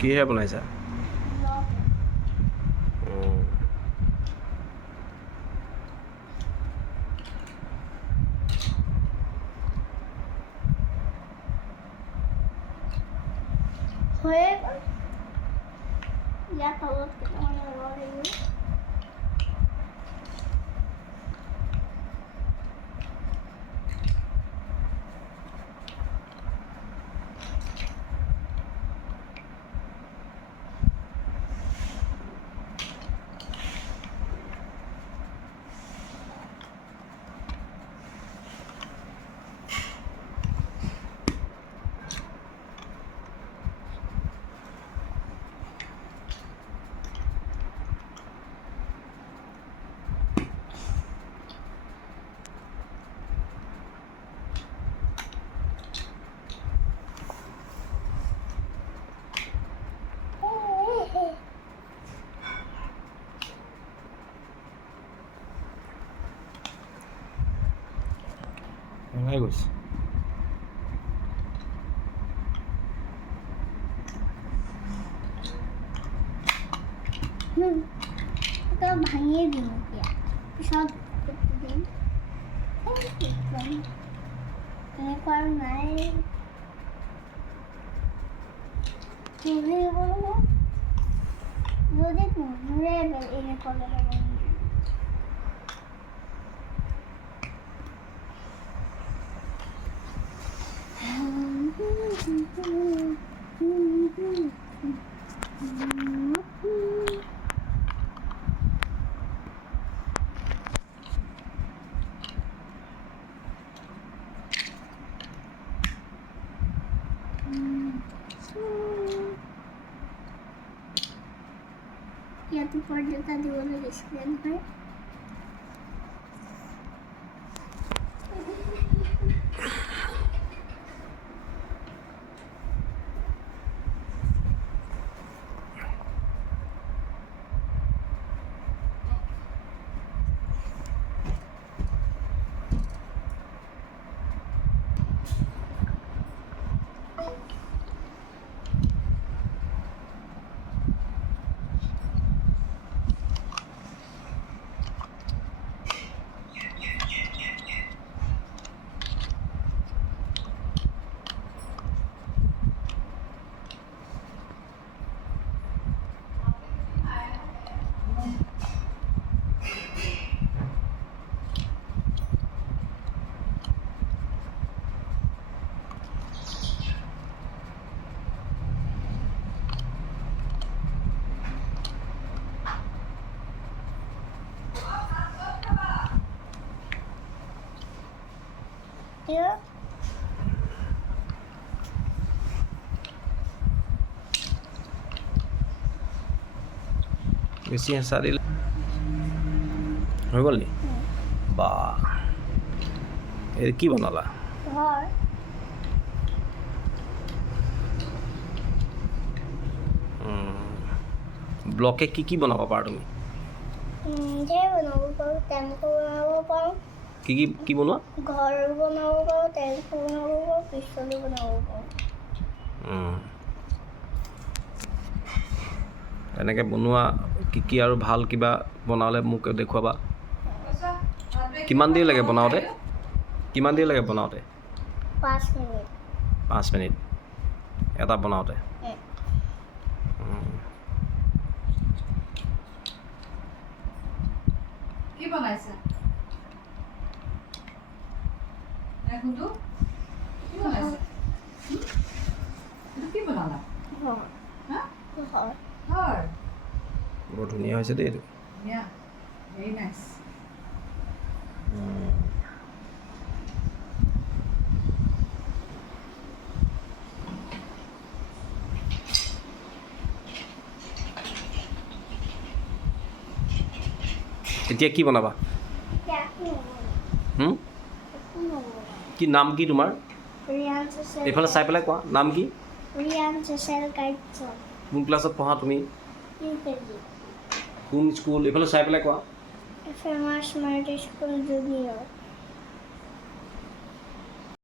কিহে বনাইছা? হয়ে গ'ল ইয়াৰ তলত কেইটামান ল'ব লাগিব ওলাই গৈছে এটা ভাঙিয়ে দিম এতিয়া পিছত দিম এনেকুৱা আৰু নাই যদি মোৰে এনেকুৱা ল'ব ইয়াতো পৰ্দা দিব লাগিছিলে নহয় Yeah. বেছি হেঁচা দিলে হৈ গ'ল নি বা এই কি বনালা ঘৰ ব্লকে কি বনাব পাৰা তুমি ধেৰ বনাব পাৰোঁ টেম্পো বনাব পাৰোঁ কি বনোৱা ঘৰ বনাব পাৰোঁ টেম্পো বনাব পাৰোঁ পিষ্টলো বনাব পাৰোঁ এনেকৈ বনোৱা কি আৰু ভাল কিবা বনালে মোক দেখুৱাবা কিমান দেৰি লাগে বনাওঁতে 5 মিনিট 5 মিনিট এটা বনাওঁতে কি বনাইছা কোনটো কি বনাইছা কি বনালা ঘৰ বৰ ধুনীয়া হৈছে দেই এইটো ধুনীয়া ভেৰি নাইচ এতিয়া কি বনাবা কি নাম কি তোমাৰ এইফালে চাই পেলাই কোৱা নাম কি কোন ক্লাছত পঢ়া তুমি কোন স্কুল এইফালে চাই পেলাই কোৱা ফেমাছ স্মাৰ্ট স্কুল জুনিয়ৰ